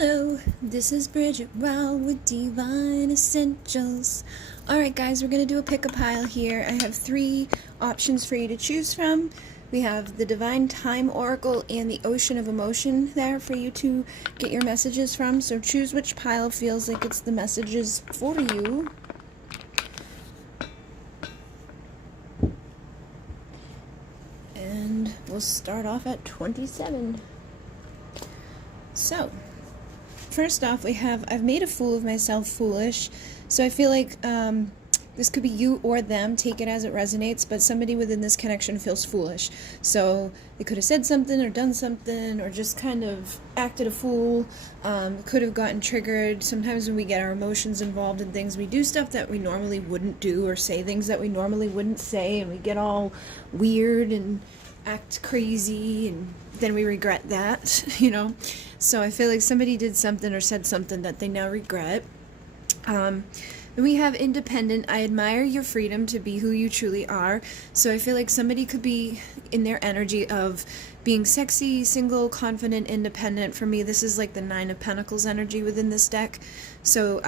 Hello, this is Bridget Rao with Divine Essentials. Alright guys, we're going to do a pick-a-pile here. I have three options for you to choose from. We have the Divine Time Oracle and the Ocean of Emotion there for you to get your messages from. So choose which pile feels like it's the messages for you. And we'll start off at 27. So, first off, we have, I've made a fool of myself foolish. So I feel like this could be you or them. Take it as it resonates, but somebody within this connection feels foolish. So they could have said something or done something or just kind of acted a fool. Could have gotten triggered. Sometimes when we get our emotions involved in things, we do stuff that we normally wouldn't do or say things that we normally wouldn't say, and we get all weird and act crazy, and then we regret that, you know. So I feel like somebody did something or said something that they now regret. Then we have independent. I admire your freedom to be who you truly are. So I feel like somebody could be in their energy of being sexy, single, confident, independent. For me, this is like the Nine of Pentacles energy within this deck. So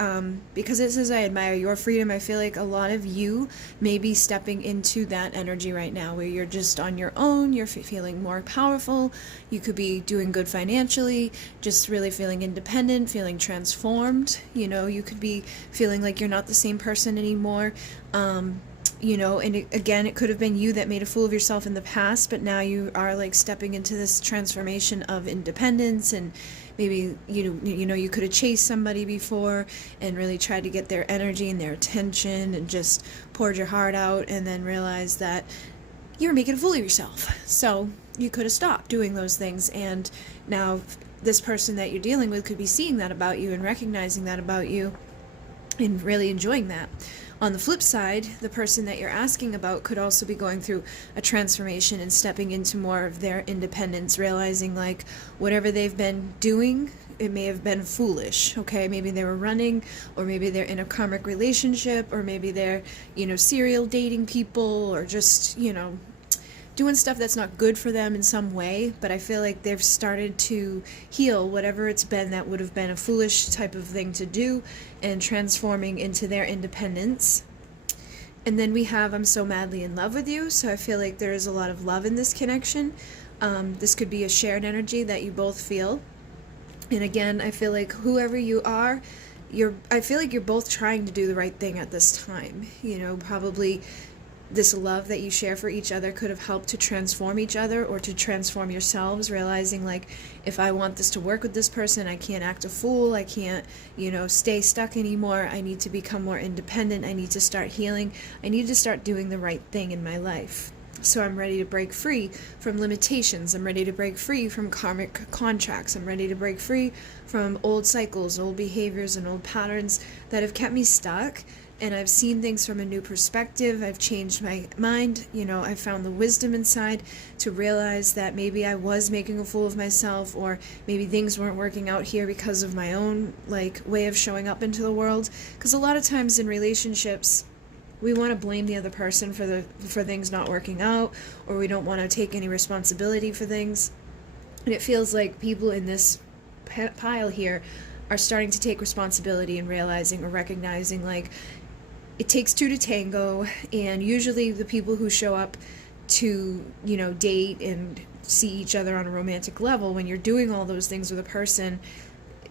because it says I admire your freedom, I feel like a lot of you may be stepping into that energy right now where you're just on your own, you're feeling more powerful, you could be doing good financially, just really feeling independent, feeling transformed. You know, you could be feeling like you're not the same person anymore. You know, and again, it could have been you that made a fool of yourself in the past, but now you are like stepping into this transformation of independence, and maybe you could have chased somebody before and really tried to get their energy and their attention and just poured your heart out, and then realized that you were making a fool of yourself. So you could have stopped doing those things, and now this person that you're dealing with could be seeing that about you and recognizing that about you and really enjoying that. On the flip side, the person that you're asking about could also be going through a transformation and stepping into more of their independence, realizing like whatever they've been doing, it may have been foolish, okay? Maybe they were running, or maybe they're in a karmic relationship, or maybe they're, serial dating people, or just, doing stuff that's not good for them in some way. But I feel like they've started to heal whatever it's been that would have been a foolish type of thing to do, and transforming into their independence. And then we have I'm so madly in love with you. So I feel like there is a lot of love in this connection. This could be a shared energy that you both feel. And again, I feel like whoever you are, I feel like you're both trying to do the right thing at this time. Probably this love that you share for each other could have helped to transform each other, or to transform yourselves, realizing like, if I want this to work with this person, I can't act a fool, I can't, stay stuck anymore, I need to become more independent, I need to start healing, I need to start doing the right thing in my life. So I'm ready to break free from limitations, I'm ready to break free from karmic contracts, I'm ready to break free from old cycles, old behaviors, and old patterns that have kept me stuck. And I've seen things from a new perspective. I've changed my mind. I found the wisdom inside to realize that maybe I was making a fool of myself, or maybe things weren't working out here because of my own way of showing up into the world. Because a lot of times in relationships, we want to blame the other person for things not working out, or we don't want to take any responsibility for things. And it feels like people in this pile here are starting to take responsibility and realizing or recognizing it takes two to tango, and usually the people who show up to, date and see each other on a romantic level, when you're doing all those things with a person,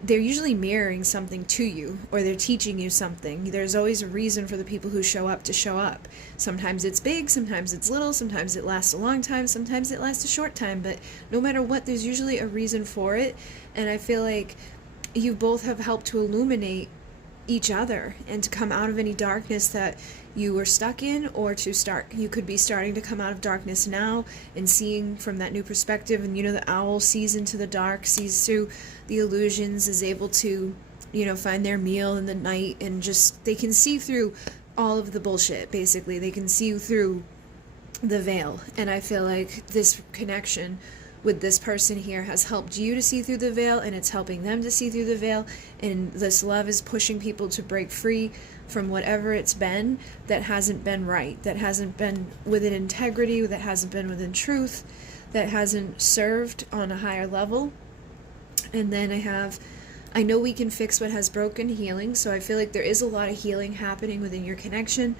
they're usually mirroring something to you, or they're teaching you something. There's always a reason for the people who show up to show up. Sometimes it's big, sometimes it's little, sometimes it lasts a long time, sometimes it lasts a short time, but no matter what, there's usually a reason for it. And I feel like you both have helped to illuminate each other and to come out of any darkness that you were stuck in, or you could be starting to come out of darkness now and seeing from that new perspective. And the owl sees into the dark, sees through the illusions, is able to find their meal in the night, and just they can see through all of the bullshit. Basically, they can see through the veil. And I feel like this connection with this person here has helped you to see through the veil, and it's helping them to see through the veil. And this love is pushing people to break free from whatever it's been that hasn't been right, that hasn't been within integrity, that hasn't been within truth, that hasn't served on a higher level. And then I have I know we can fix what has broken, healing, so I feel like there is a lot of healing happening within your connection.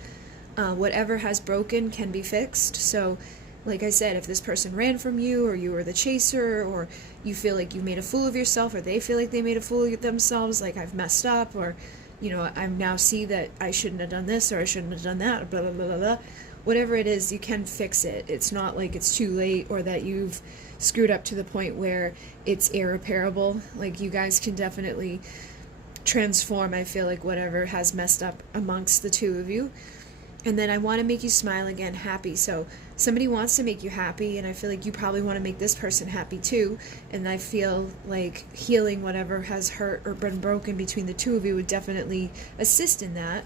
Whatever has broken can be fixed. So like I said, if this person ran from you, or you were the chaser, or you feel like you made a fool of yourself, or they feel like they made a fool of themselves, like I've messed up, or, you know, I now see that I shouldn't have done this, or I shouldn't have done that, blah, blah, blah, blah, blah. Whatever it is, you can fix it. It's not like it's too late, or that you've screwed up to the point where it's irreparable. Like, you guys can definitely transform, I feel like, whatever has messed up amongst the two of you. And then I want to make you smile again, happy. So somebody wants to make you happy, and I feel like you probably want to make this person happy too. And I feel like healing whatever has hurt or been broken between the two of you would definitely assist in that.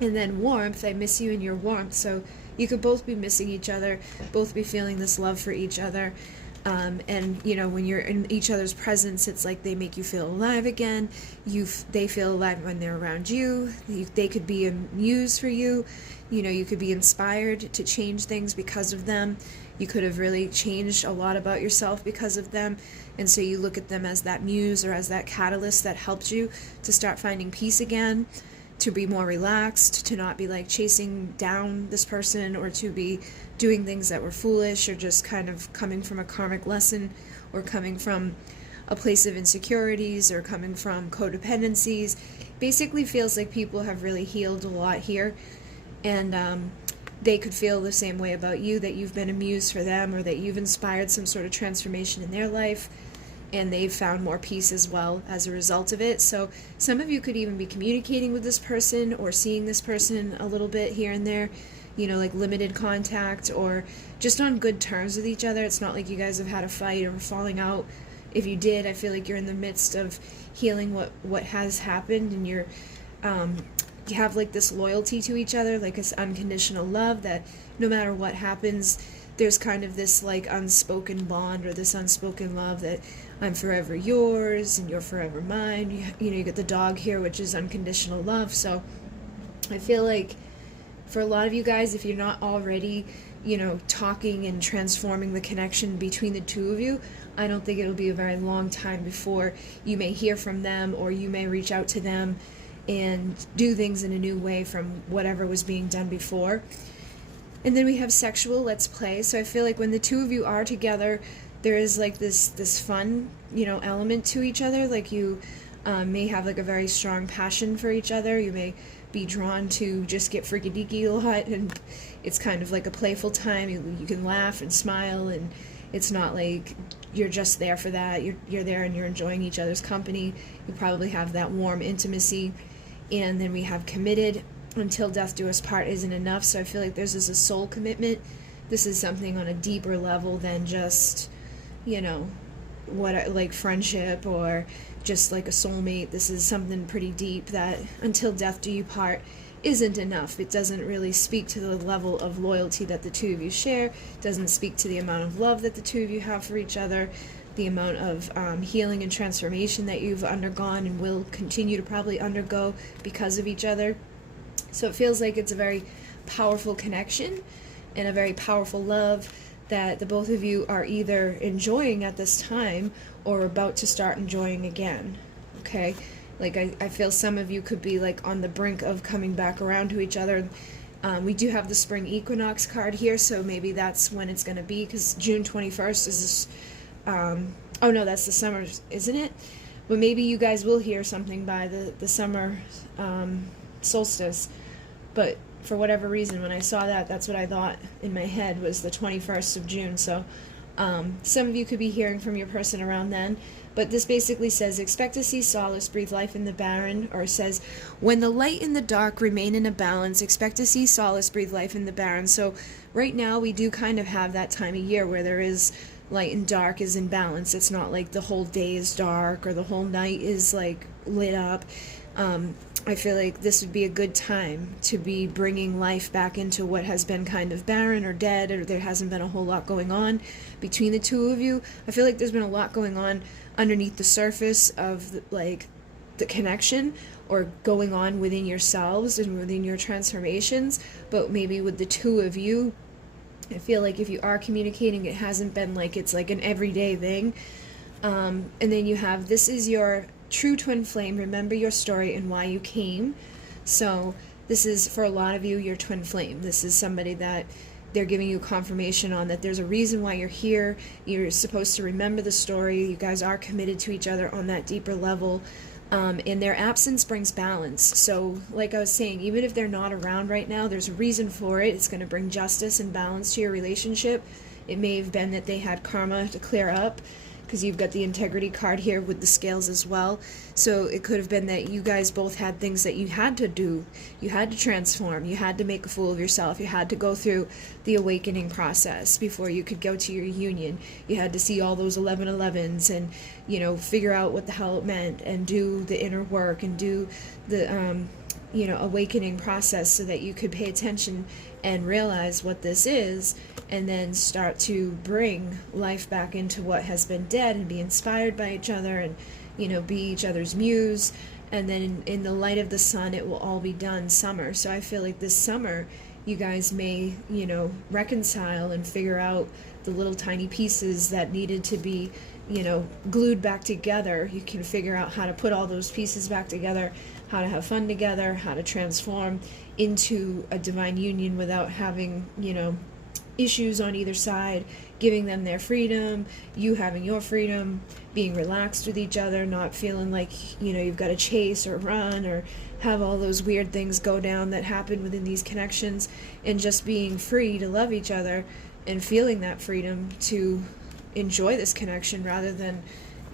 And then warmth, I miss you in your warmth. So you could both be missing each other, both be feeling this love for each other. And you know, when you're in each other's presence, it's like they make you feel alive again. They feel alive when they're around you. They could be a muse for you. You know, you could be inspired to change things because of them. You could have really changed a lot about yourself because of them. And so you look at them as that muse, or as that catalyst that helped you to start finding peace again, to be more relaxed, to not be like chasing down this person, or to be doing things that were foolish, or just kind of coming from a karmic lesson, or coming from a place of insecurities, or coming from codependencies. Basically feels like people have really healed a lot here, and they could feel the same way about you, that you've been a muse for them, or that you've inspired some sort of transformation in their life, and they've found more peace as well as a result of it. So some of you could even be communicating with this person, or seeing this person a little bit here and there, you know, like limited contact, or just on good terms with each other. It's not like you guys have had a fight or falling out. If you did, I feel like you're in the midst of healing what has happened, and you have like this loyalty to each other, like this unconditional love, that no matter what happens, there's kind of this like unspoken bond, or this unspoken love, that I'm forever yours and you're forever mine. You know, you get the dog here, which is unconditional love. So I feel like for a lot of you guys, if you're not already, you know, talking and transforming the connection between the two of you, I don't think it'll be a very long time before you may hear from them, or you may reach out to them and do things in a new way from whatever was being done before. And then we have sexual, let's play. So I feel like when the two of you are together, there is like this fun, you know, element to each other. Like you may have like a very strong passion for each other. You may be drawn to just get freaky deaky a lot, and it's kind of like a playful time. You can laugh and smile, and it's not like you're just there for that. You're there and you're enjoying each other's company. You probably have that warm intimacy. And then we have committed. Until death do us part isn't enough. So I feel like there's a soul commitment. This is something on a deeper level than just, you know, like friendship, or just like a soulmate. This is something pretty deep, that until death do you part isn't enough. It doesn't really speak to the level of loyalty that the two of you share. It doesn't speak to the amount of love that the two of you have for each other, the amount of healing and transformation that you've undergone and will continue to probably undergo because of each other. So it feels like it's a very powerful connection and a very powerful love that the both of you are either enjoying at this time, or about to start enjoying again. Okay? Like I feel some of you could be like on the brink of coming back around to each other. We do have the spring equinox card here, so maybe that's when it's going to be, because June 21st is this, oh no, that's the summer, isn't it? But maybe you guys will hear something by the summer solstice. But for whatever reason, when I saw that, that's what I thought in my head was the 21st of June. So some of you could be hearing from your person around then. But this basically says, expect to see solace, breathe life in the barren. Or it says, when the light and the dark remain in a balance, expect to see solace, breathe life in the barren. So right now we do kind of have that time of year where there is light and dark is in balance. It's not like the whole day is dark or the whole night is like lit up. I feel like this would be a good time to be bringing life back into what has been kind of barren or dead, or there hasn't been a whole lot going on between the two of you. I feel like there's been a lot going on underneath the surface of the connection, or going on within yourselves and within your transformations. But maybe with the two of you, I feel like if you are communicating, it hasn't been like it's like an everyday thing. And then you have, this is your true twin flame, remember your story and why you came. So this is, for a lot of you, your twin flame. This is somebody that they're giving you confirmation on, that there's a reason why you're here. You're supposed to remember the story. You guys are committed to each other on that deeper level. And their absence brings balance. So like I was saying, even if they're not around right now, there's a reason for it. It's going to bring justice and balance to your relationship. It may have been that they had karma to clear up, because you've got the integrity card here with the scales as well. So it could have been that you guys both had things that you had to do. You had to transform. You had to make a fool of yourself. You had to go through the awakening process before you could go to your union. You had to see all those 1111s and, you know, figure out what the hell it meant and do the inner work and do the, you know, awakening process so that you could pay attention and realize what this is, and then start to bring life back into what has been dead and be inspired by each other and, you know, be each other's muse. And then in the light of the sun, it will all be done summer. So I feel like this summer, you guys may, you know, reconcile and figure out the little tiny pieces that needed to be, you know, glued back together. You can figure out how to put all those pieces back together, how to have fun together, how to transform into a divine union without having, you know, issues on either side, giving them their freedom, you having your freedom, being relaxed with each other, not feeling like, you know, you've got to chase or run or have all those weird things go down that happen within these connections, and just being free to love each other and feeling that freedom to enjoy this connection rather than,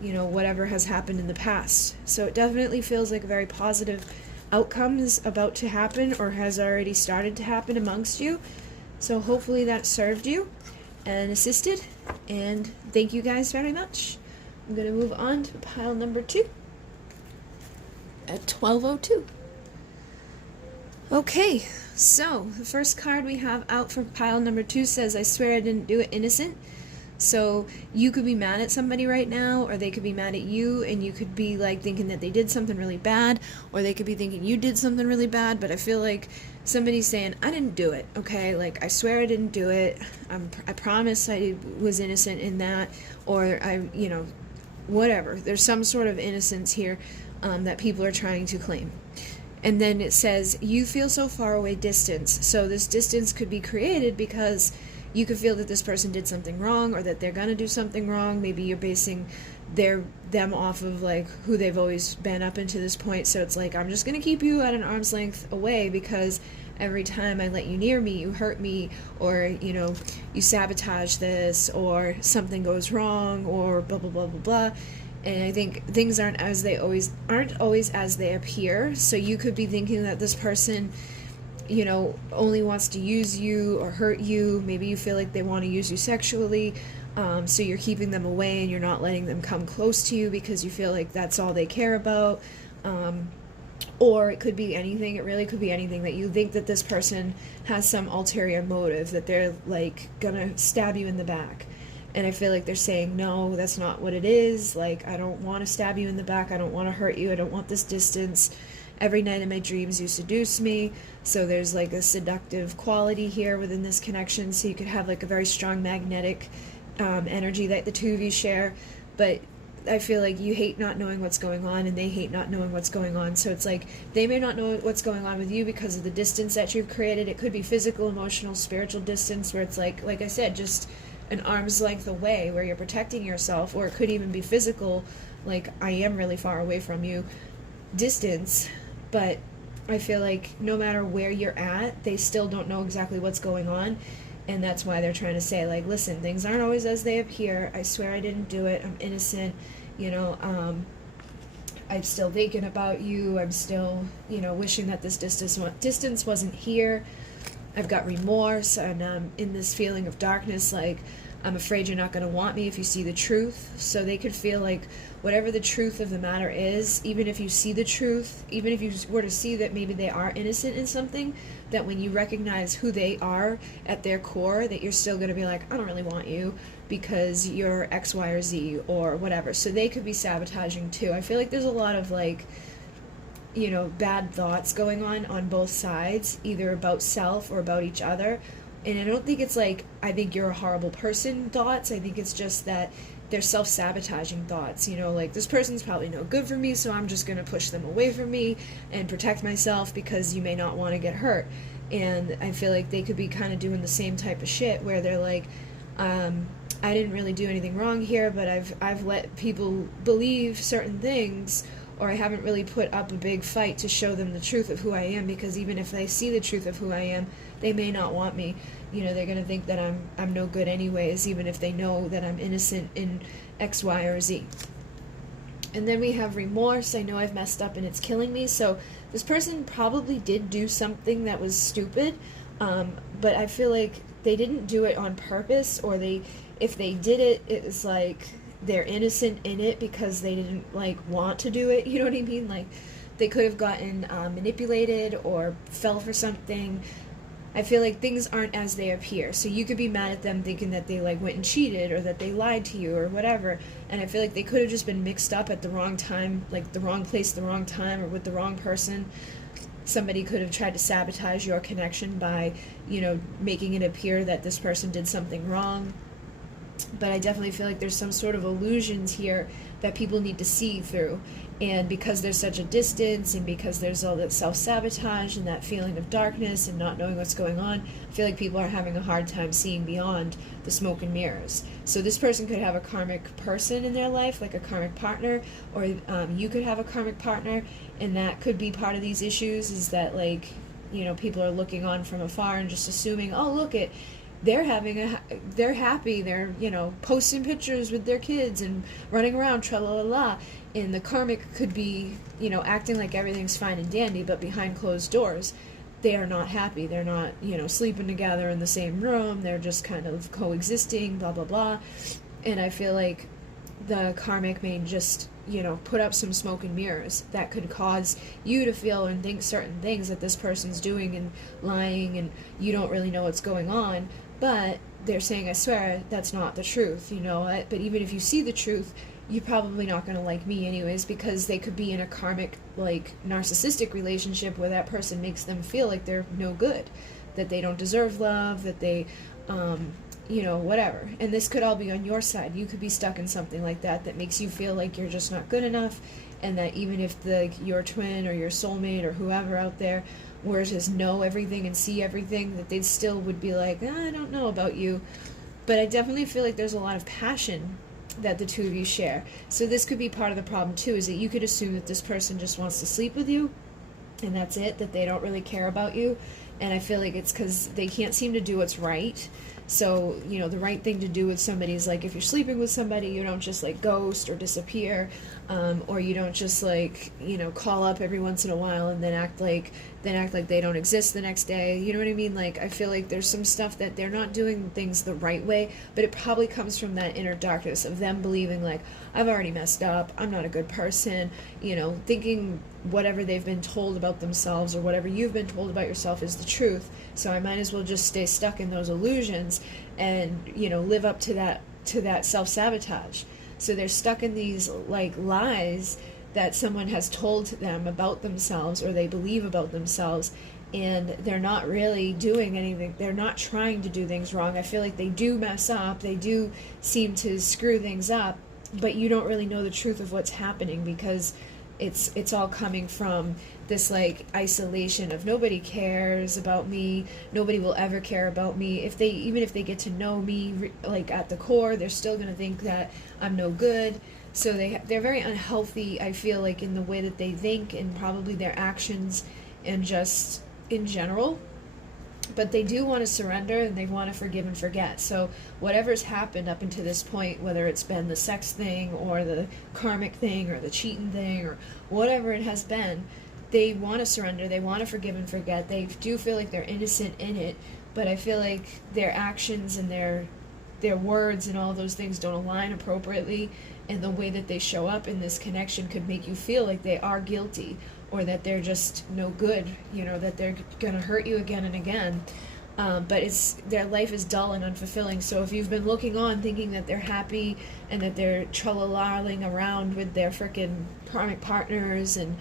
you know, whatever has happened in the past. So it definitely feels like a very positive outcome is about to happen or has already started to happen amongst you. So hopefully that served you and assisted, and thank you guys very much. I'm going to move on to pile number 2 at 12:02. Okay, so the first card we have out for pile number 2 says, I swear I didn't do it, innocent. So you could be mad at somebody right now, or they could be mad at you, and you could be like thinking that they did something really bad, or they could be thinking you did something really bad. But I feel like somebody's saying, I didn't do it, okay? Like, I swear I didn't do it. I promise I was innocent in that, or I, you know, whatever. There's some sort of innocence here that people are trying to claim. And then it says, you feel so far away, distance. So this distance could be created because you could feel that this person did something wrong, or that they're going to do something wrong. Maybe you're basing them off of like who they've always been up until this point. So it's like, I'm just going to keep you at an arm's length away because every time I let you near me, you hurt me, or, you know, you sabotage this, or something goes wrong, or blah, blah, blah, blah, blah. And I think things aren't always as they appear. So you could be thinking that this person, you know, only wants to use you or hurt you. Maybe you feel like they want to use you sexually, so you're keeping them away and you're not letting them come close to you because you feel like that's all they care about. Or it could be anything. It really could be anything, that you think that this person has some ulterior motive, that they're like gonna stab you in the back. And I feel like they're saying, no, that's not what it is. Like, I don't want to stab you in the back. I don't want to hurt you. I don't want this distance. Every night in my dreams you seduce me. So there's like a seductive quality here within this connection. So you could have like a very strong magnetic energy that the two of you share. But I feel like you hate not knowing what's going on, and they hate not knowing what's going on. So it's like they may not know what's going on with you because of the distance that you've created. It could be physical, emotional, spiritual distance, where it's like I said, just an arm's length away where you're protecting yourself. Or it could even be physical, like, I am really far away from you, distance. But I feel like no matter where you're at, they still don't know exactly what's going on. And that's why they're trying to say, like, listen, things aren't always as they appear. I swear I didn't do it. I'm innocent. You know, I'm still thinking about you. I'm still, you know, wishing that this distance wasn't here. I've got remorse, and in this feeling of darkness, like, I'm afraid you're not going to want me if you see the truth. So they could feel like whatever the truth of the matter is, even if you see the truth, even if you were to see that maybe they are innocent in something, that when you recognize who they are at their core, that you're still going to be like, I don't really want you because you're X, Y, or Z, or whatever. So they could be sabotaging too. I feel like there's a lot of, like, you know, bad thoughts going on both sides, either about self or about each other. And I don't think it's like, I think you're a horrible person thoughts. I think it's just that their self-sabotaging thoughts, like this person's probably no good for me, so I'm just going to push them away from me and protect myself because you may not want to get hurt. And I feel like they could be kind of doing the same type of shit where they're like, I didn't really do anything wrong here, but I've let people believe certain things, or I haven't really put up a big fight to show them the truth of who I am, because even if they see the truth of who I am, they may not want me. They're going to think that I'm no good anyways, even if they know that I'm innocent in X, Y, or Z. And then we have remorse. I know I've messed up and it's killing me. So this person probably did do something that was stupid, but I feel like they didn't do it on purpose, or if they did it, it was like they're innocent in it because they didn't want to do it. You know what I mean? Like they could have gotten manipulated or fell for something. I feel like things aren't as they appear. So you could be mad at them thinking that they went and cheated, or that they lied to you or whatever. And I feel like they could have just been mixed up at the wrong time, the wrong place, the wrong time, or with the wrong person. Somebody could have tried to sabotage your connection by, making it appear that this person did something wrong. But I definitely feel like there's some sort of illusions here that people need to see through. And because there's such a distance, and because there's all that self-sabotage and that feeling of darkness and not knowing what's going on, I feel like people are having a hard time seeing beyond the smoke and mirrors. So this person could have a karmic person in their life, like a karmic partner, or you could have a karmic partner, and that could be part of these issues, is that people are looking on from afar and just assuming, oh, look, they're happy, they're posting pictures with their kids and running around, tra la la la, and the karmic could be acting like everything's fine and dandy, but behind closed doors they are not happy. They're not sleeping together in the same room, they're just kind of coexisting, blah blah blah. And I feel like the karmic may just put up some smoke and mirrors that could cause you to feel and think certain things that this person's doing and lying, and you don't really know what's going on. But they're saying, I swear, that's not the truth, But even if you see the truth, you're probably not going to like me anyways, because they could be in a karmic, narcissistic relationship where that person makes them feel like they're no good, that they don't deserve love, that they, whatever. And this could all be on your side. You could be stuck in something like that makes you feel like you're just not good enough, and that even if your twin or your soulmate or whoever out there were to just know everything and see everything, that they still would be like, I don't know about you. But I definitely feel like there's a lot of passion that the two of you share. So this could be part of the problem too, is that you could assume that this person just wants to sleep with you, and that's it, that they don't really care about you. And I feel like it's because they can't seem to do what's right. So, the right thing to do with somebody is, if you're sleeping with somebody, you don't just, ghost or disappear, or you don't just, call up every once in a while and then act like they don't exist the next day. You know what I mean? I feel like there's some stuff that they're not doing things the right way, but it probably comes from that inner darkness of them believing, I've already messed up, I'm not a good person, thinking whatever they've been told about themselves or whatever you've been told about yourself is the truth. So I might as well just stay stuck in those illusions and, live up to that self-sabotage. So they're stuck in these lies that someone has told them about themselves, or they believe about themselves, and they're not really doing anything. They're not trying to do things wrong. I feel like they do mess up, they do seem to screw things up, but you don't really know the truth of what's happening, because it's all coming from this isolation of nobody cares about me, nobody will ever care about me. Even if they get to know me at the core, they're still going to think that I'm no good. So they're very unhealthy, I feel like, in the way that they think, and probably their actions, and just in general. But they do want to surrender, and they want to forgive and forget. So whatever's happened up until this point, whether it's been the sex thing or the karmic thing or the cheating thing or whatever it has been, they want to surrender, they want to forgive and forget. They do feel like they're innocent in it, but I feel like their actions and their words and all those things don't align appropriately, and the way that they show up in this connection could make you feel like they are guilty, or that they're just no good, that they're gonna hurt you again and again. But their life is dull and unfulfilling. So if you've been looking on thinking that they're happy and that they're tralalarling around with their frickin' karmic partners and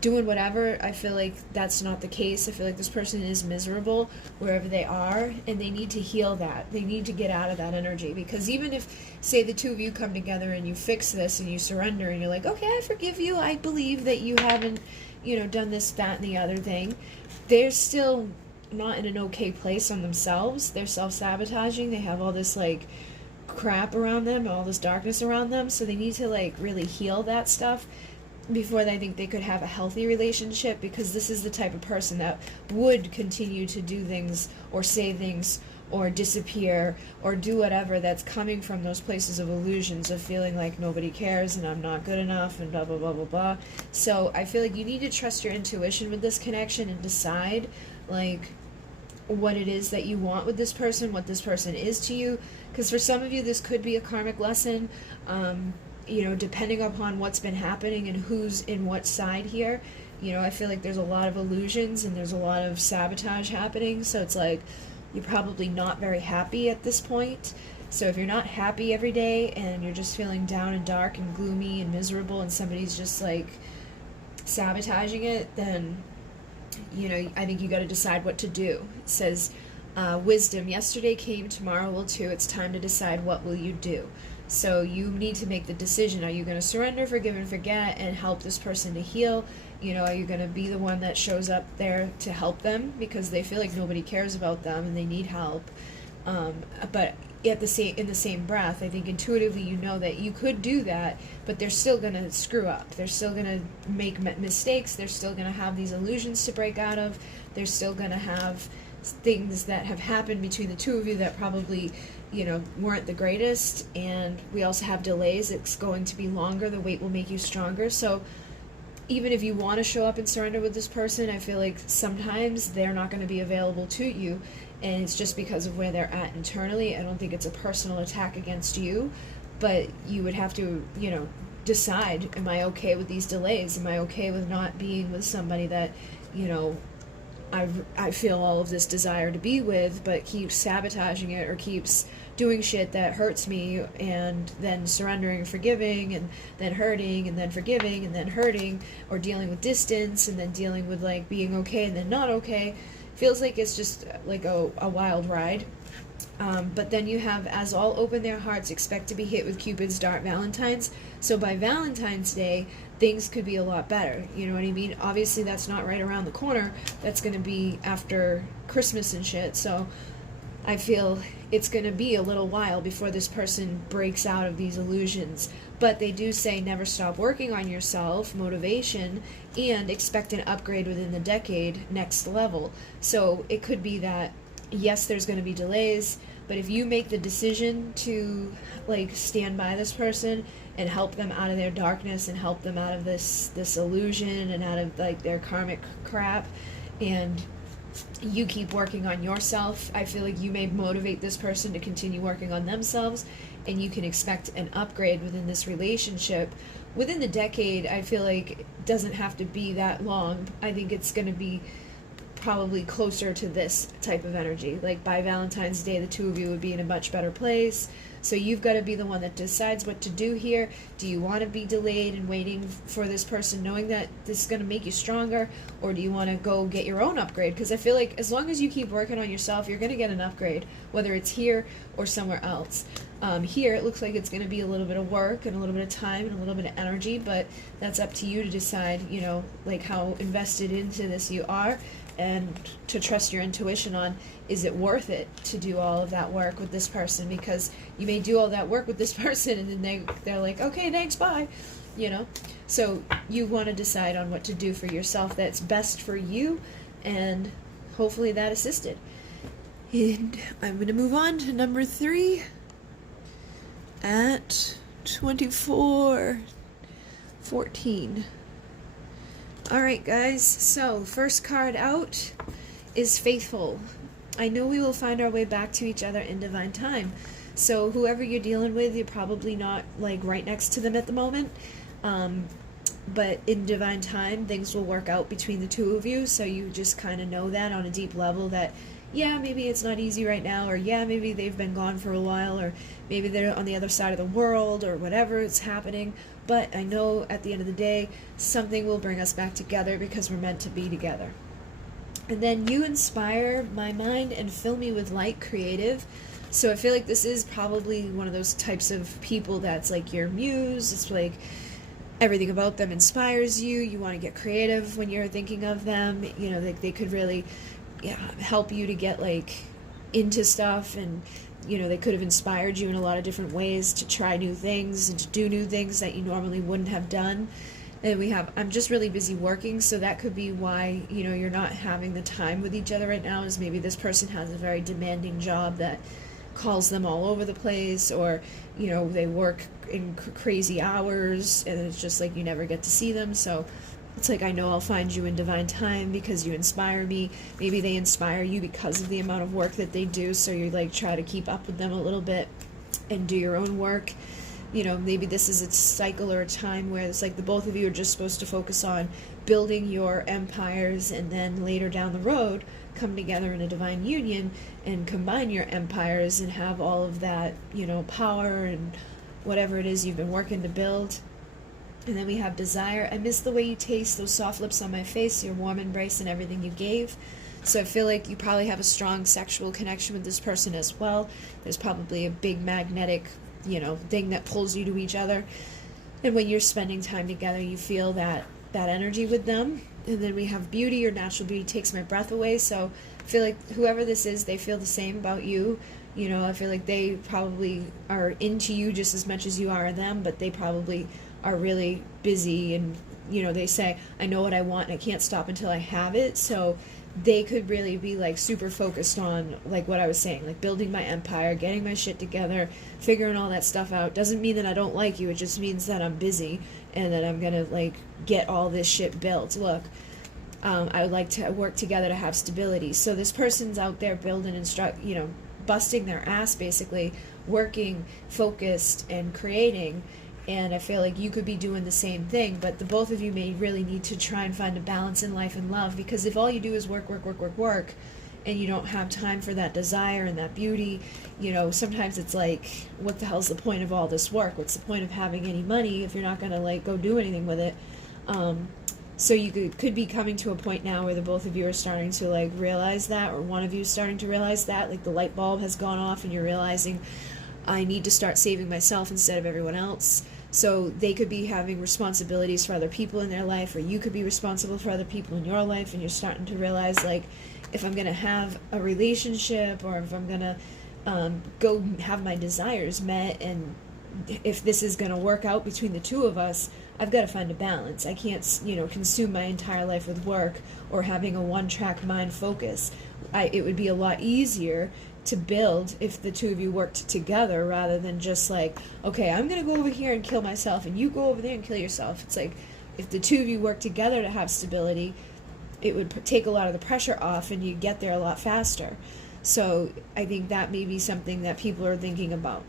doing whatever. I feel like that's not the case. I feel like this person is miserable wherever they are, and they need to heal that. They need to get out of that energy, because even if, say, the two of you come together and you fix this and you surrender and you're like, okay, I forgive you, I believe that you haven't, done this, that, and the other thing, they're still not in an okay place on themselves. They're self-sabotaging. They have all this, like, crap around them, all this darkness around them, so they need to, like, really heal that stuff before I think they could have a healthy relationship, because this is the type of person that would continue to do things or say things or disappear or do whatever that's coming from those places of illusions of feeling like nobody cares and I'm not good enough and blah blah blah blah blah. So I feel like you need to trust your intuition with this connection and decide, like, what it is that you want with this person, what this person is to you, because for some of you this could be a karmic lesson, depending upon what's been happening and who's in what side here. I feel like there's a lot of illusions and there's a lot of sabotage happening, so it's like you're probably not very happy at this point. So if you're not happy every day and you're just feeling down and dark and gloomy and miserable and somebody's just like sabotaging it, then I think you got to decide what to do. It says, wisdom, yesterday came, tomorrow will too. It's time to decide, what will you do? So you need to make the decision. Are you going to surrender, forgive, and forget and help this person to heal? Are you going to be the one that shows up there to help them because they feel like nobody cares about them and they need help? But in the same breath, I think intuitively you know that you could do that, but they're still going to screw up. They're still going to make mistakes. They're still going to have these illusions to break out of. They're still going to have things that have happened between the two of you that probably weren't the greatest. And we also have delays. It's going to be longer. The wait will make you stronger. So even if you want to show up and surrender with this person, I feel like sometimes they're not going to be available to you, and it's just because of where they're at internally. I don't think it's a personal attack against you, but you would have to decide, am I okay with these delays? Am I okay with not being with somebody that I feel all of this desire to be with, but keeps sabotaging it or keeps doing shit that hurts me, and then surrendering and forgiving, and then hurting, and then forgiving, and then hurting, or dealing with distance, and then dealing with like being okay and then not okay. Feels like it's just like a wild ride. But then you have, as all open their hearts, expect to be hit with Cupid's dart, Valentine's. So by Valentine's Day, things could be a lot better. You know what I mean? Obviously, that's not right around the corner. That's going to be after Christmas and shit. So I feel it's going to be a little while before this person breaks out of these illusions. But they do say never stop working on yourself, motivation, and expect an upgrade within the decade, next level. So it could be that, yes, there's going to be delays, but if you make the decision to like stand by this person and help them out of their darkness and help them out of this illusion and out of like their karmic crap, and you keep working on yourself, I feel like you may motivate this person to continue working on themselves, and you can expect an upgrade within this relationship. Within the decade, I feel like it doesn't have to be that long. I think it's going to be probably closer to this type of energy. Like by Valentine's Day, the two of you would be in a much better place. So you've got to be the one that decides what to do here. Do you want to be delayed and waiting for this person, knowing that this is going to make you stronger, or do you want to go get your own upgrade? Because I feel like as long as you keep working on yourself, you're going to get an upgrade, whether it's here or somewhere else. Here, it looks like it's going to be a little bit of work and a little bit of time and a little bit of energy, but that's up to you to decide, like how invested into this you are, and to trust your intuition on, is it worth it to do all of that work with this person? Because you may do all that work with this person and then they're like, okay, thanks, bye, So you want to decide on what to do for yourself that's best for you, and hopefully that assisted. And I'm going to move on to number 3 at 24:14. Alright guys, so first card out is Faithful. I know we will find our way back to each other in divine time. So whoever you're dealing with, you're probably not like right next to them at the moment. But in divine time, things will work out between the two of you. So you just kind of know that on a deep level that, yeah, maybe it's not easy right now, or yeah, maybe they've been gone for a while, or maybe they're on the other side of the world, or whatever is happening, but I know at the end of the day, something will bring us back together because we're meant to be together. And then you inspire my mind and fill me with light, creative. So I feel like this is probably one of those types of people that's like your muse. It's like everything about them inspires you. You want to get creative when you're thinking of them. You know, like they could really help you to get like into stuff, and you know, they could have inspired you in a lot of different ways to try new things and to do new things that you normally wouldn't have done. And we have, I'm just really busy working, so that could be why, you know, you're not having the time with each other right now, is maybe this person has a very demanding job that calls them all over the place, or, you know, they work in crazy hours and it's just like you never get to see them. So it's like, I know I'll find you in divine time because you inspire me. Maybe they inspire you because of the amount of work that they do, so you like try to keep up with them a little bit and do your own work. You know, maybe this is a cycle or a time where it's like the both of you are just supposed to focus on building your empires, and then later down the road come together in a divine union and combine your empires and have all of that, you know, power and whatever it is you've been working to build. And then we have desire. I miss the way you taste, those soft lips on my face, your warm embrace and everything you gave. So I feel like you probably have a strong sexual connection with this person as well. There's probably a big magnetic, you know, thing that pulls you to each other. And when you're spending time together, you feel that energy with them. And then we have beauty. Your natural beauty takes my breath away. So I feel like whoever this is, they feel the same about you. You know, I feel like they probably are into you just as much as you are them, but they probably are really busy, and, you know, they say, I know what I want and I can't stop until I have it. So they could really be like super focused on, like what I was saying, like building my empire, getting my shit together, figuring all that stuff out. Doesn't mean that I don't like you. It just means that I'm busy and that I'm gonna like get all this shit built. Look, I would like to work together to have stability. So this person's out there building and you know, busting their ass basically, working, focused, and creating. And I feel like you could be doing the same thing, but the both of you may really need to try and find a balance in life and love, because if all you do is work, and you don't have time for that desire and that beauty, you know, sometimes it's like, what the hell's the point of all this work? What's the point of having any money if you're not going to like go do anything with it? So you could be coming to a point now where the both of you are starting to like realize that, or one of you is starting to realize that, like the light bulb has gone off and you're realizing, I need to start saving myself instead of everyone else. So they could be having responsibilities for other people in their life, or you could be responsible for other people in your life, and you're starting to realize, like, if I'm going to have a relationship, or if I'm going to go have my desires met, and if this is going to work out between the two of us, I've got to find a balance. I can't, you know, consume my entire life with work or having a one-track mind focus. It would be a lot easier to build if the two of you worked together, rather than just like, okay, I'm gonna go over here and kill myself and you go over there and kill yourself. It's like, if the two of you work together to have stability, it would take a lot of the pressure off and you get there a lot faster. So I think that may be something that people are thinking about.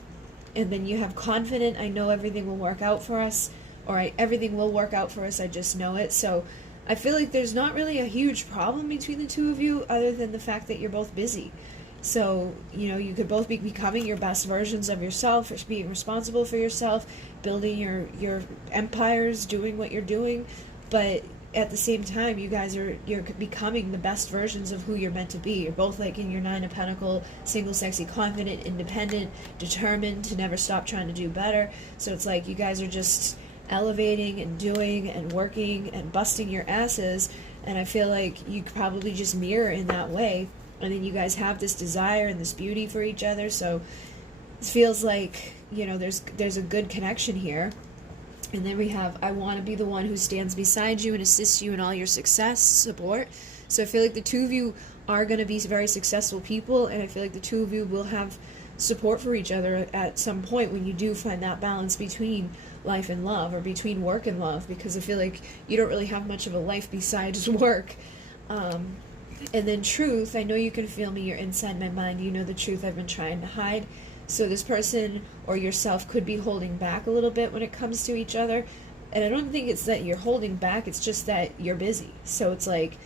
And then you have confident, I know everything will work out for us, or everything will work out for us, I just know it. So I feel like there's not really a huge problem between the two of you, other than the fact that you're both busy. So, you know, you could both be becoming your best versions of yourself, or being responsible for yourself, building your empires, doing what you're doing, but at the same time, you're becoming the best versions of who you're meant to be. You're both like in your Nine of Pentacles, single, sexy, confident, independent, determined to never stop trying to do better. So it's like you guys are just elevating and doing and working and busting your asses, and I feel like you probably just mirror in that way. And then you guys have this desire and this beauty for each other, so it feels like, you know, there's a good connection here. And then we have, I want to be the one who stands beside you and assists you in all your success, support. So I feel like the two of you are going to be very successful people, and I feel like the two of you will have support for each other at some point when you do find that balance between life and love, or between work and love, because I feel like you don't really have much of a life besides work. And then truth, I know you can feel me, you're inside my mind, you know the truth I've been trying to hide. So this person or yourself could be holding back a little bit when it comes to each other. And I don't think it's that you're holding back, it's just that you're busy. So it's like,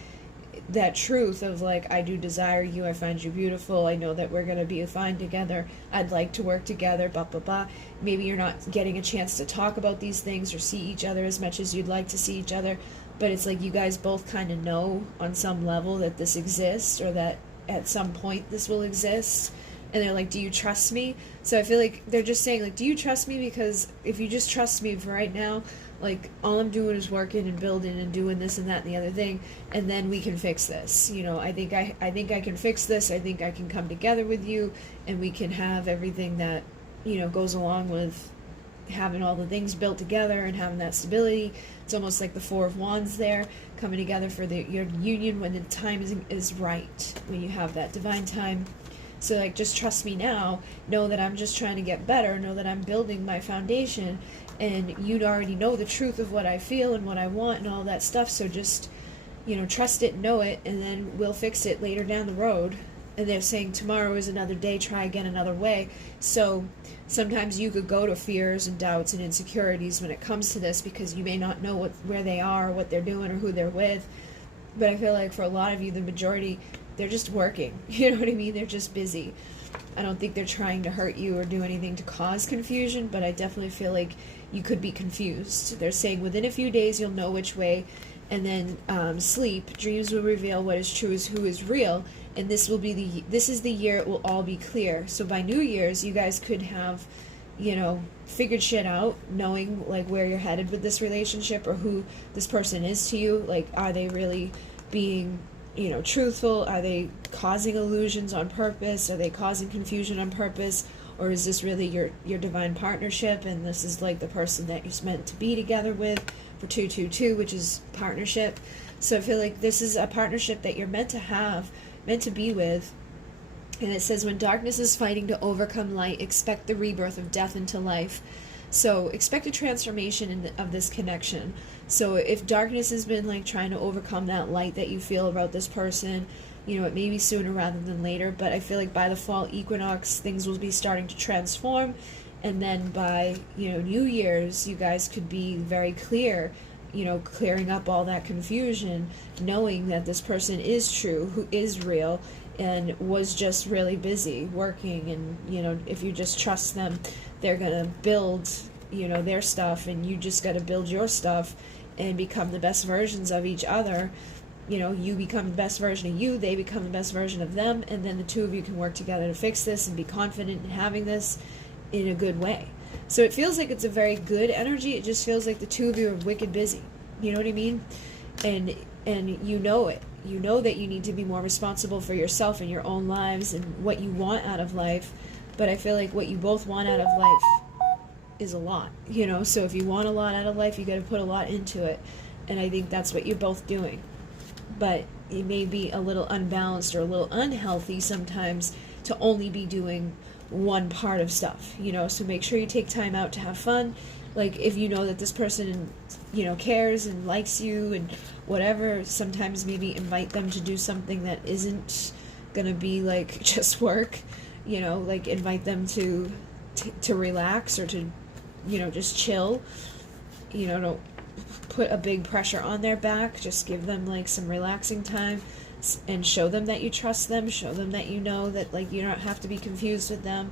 that truth of like, I do desire you, I find you beautiful, I know that we're going to be fine together, I'd like to work together, blah blah blah. Maybe you're not getting a chance to talk about these things or see each other as much as you'd like to see each other, but it's like you guys both kind of know on some level that this exists, or that at some point this will exist. And they're like, do you trust me? So I feel like they're just saying, like, do you trust me? Because if you just trust me for right now, like, all I'm doing is working and building and doing this and that and the other thing, and then we can fix this. You know, I think I can fix this. I think I can come together with you, and we can have everything that, you know, goes along with having all the things built together and having that stability. It's almost like the Four of Wands there, coming together for your union when the time is right, when you have that divine time. So, like, just trust me now. Know that I'm just trying to get better. Know that I'm building my foundation. And you already know the truth of what I feel and what I want and all that stuff. So just, you know, trust it, know it, and then we'll fix it later down the road. And they're saying tomorrow is another day, try again another way. So sometimes you could go to fears and doubts and insecurities when it comes to this, because you may not know where they are, what they're doing, or who they're with. But I feel like for a lot of you, the majority, they're just working. You know what I mean? They're just busy. I don't think they're trying to hurt you or do anything to cause confusion, but I definitely feel like you could be confused. They're saying within a few days you'll know which way, and then sleep. Dreams will reveal what is true, is who is real, and this is the year it will all be clear. So by New Year's, you guys could have, you know, figured shit out, knowing like where you're headed with this relationship, or who this person is to you. Like, are they really being, you know, truthful? Are they causing illusions on purpose? Are they causing confusion on purpose? Or is this really your divine partnership, and this is like the person that you're meant to be together with for 222, which is partnership. So I feel like this is a partnership that you're meant to have, meant to be with. And it says, when darkness is fighting to overcome light, expect the rebirth of death into life. So expect a transformation of this connection. So if darkness has been like trying to overcome that light that you feel about this person, you know, it may be sooner rather than later, but I feel like by the fall equinox, things will be starting to transform. And then by, you know, New Year's, you guys could be very clear, you know, clearing up all that confusion, knowing that this person is true, who is real, and was just really busy working. And, you know, if you just trust them, they're going to build, you know, their stuff, and you just got to build your stuff and become the best versions of each other. You know, you become the best version of you, they become the best version of them, and then the two of you can work together to fix this and be confident in having this in a good way. So it feels like it's a very good energy. It just feels like the two of you are wicked busy. You know what I mean? And you know it. You know that you need to be more responsible for yourself and your own lives and what you want out of life. But I feel like what you both want out of life is a lot, you know? So if you want a lot out of life, you got to put a lot into it. And I think that's what you're both doing. But it may be a little unbalanced or a little unhealthy sometimes to only be doing one part of stuff, you know? So make sure you take time out to have fun. Like, if you know that this person, you know, cares and likes you and whatever, sometimes maybe invite them to do something that isn't gonna be like just work, you know, like invite them to relax, or to, you know, just chill. You know, don't put a big pressure on their back. Just give them like some relaxing time, and show them that you trust them, show them that you know that like you don't have to be confused with them.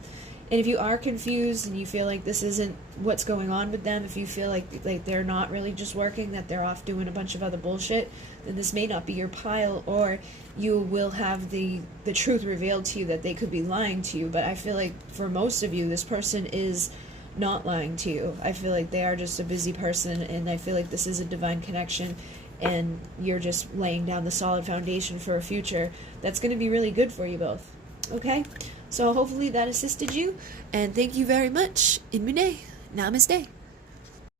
And if you are confused and you feel like this isn't what's going on with them, if you feel like they're not really just working, that they're off doing a bunch of other bullshit, then this may not be your pile, or you will have the truth revealed to you that they could be lying to you. But I feel like for most of you, this person is not lying to you. I feel like they are just a busy person, and I feel like this is a divine connection, and you're just laying down the solid foundation for a future that's going to be really good for you both. Okay? So hopefully that assisted you, and thank you very much. Inmune. Namaste.